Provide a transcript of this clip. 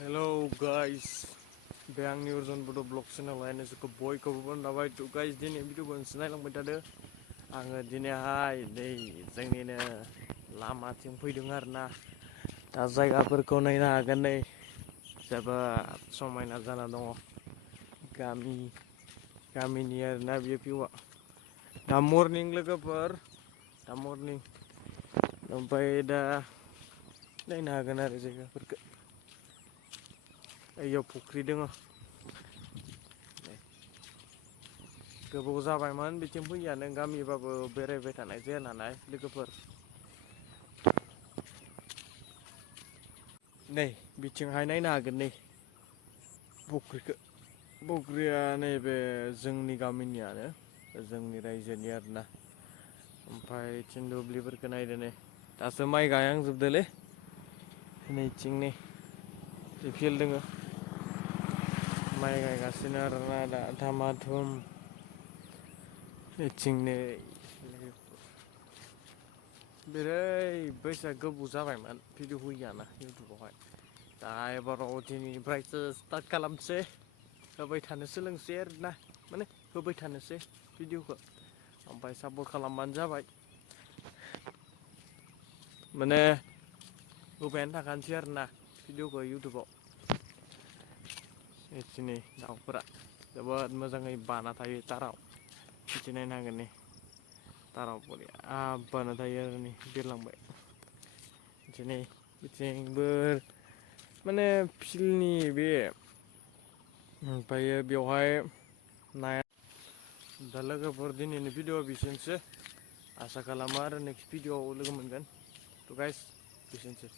Hello guys, bे आंनि अर्जुन बड' blog चेनेलावहाय नोंसोरखौ बयखौबो बानायबाय थ' गाइस दिनै भिडिअखौ नायलांबाय थादो। आङो दिनैहाय जोंनिनो लामाथिं फैदों आरोना। दा जायगाफोरखौ नायनो हागोन नै जोबोद समायना जाना दङ। गामिनि आरोना बे भिउआ। दा मर्निं लोगोफोर, दा मर्निं ओमफ्राय दा नायनो हागोन आरो जायगाफोरखौ। ओइयाव फुख्रि दङ। गोबाव जाबायमोन बिथिं फैयानो, गामिबाबो बेरायबाय थानाय जाया नालाय लोगोफोर। नै बिथिंहाय नायनो हागोन नै फुख्रिखौ। फुख्रिया नैबे जोंनि गामिनियानो, जोंनि रायजोनि आरोना। ओमफ्राय बिथिं दुब्लिफोरखौ नायदो नै, दासो माइ गायहांजोबदोंलै। नैथिं नै फिल्ड दोङो। माइ गायगासिनो आरोना दा धामा-धुम। बेथिं नै बेराद गोबाव जाबायमोन भिडिअ होयैयाना इउटुबावहाय। दा एबाराव दिनैनिफ्रायसो स्टार्ट खालामसै। होबाय थानो सोलोंसै आरोना, माने होबाय थानोसै भिडिअखौ। ओमफ्राय सापर्ट खालामबानो जाबाय। माने होबायानो थाखानोसै आरोना भिडिअखौ इउटुबाव। एसे नै दाउफोरा जोबोद मोजाङै बाना थायो ताराव। बिथिं नायनो हागोन नै ताराव बरिया बाना थायो आरो नै बिरलांबाय। दिनै बिथिंबो माने फिल्डनि बे ओमफ्रायो बेवहाय नाया। दा लोगोफोर दिनैनि भिडिअ'आ बेसेनोसै। आसा खालामो आरो नेक्स्ट भिडिअ'आव लोगो मोनगोन। थ' गाइस बेसेनोसै।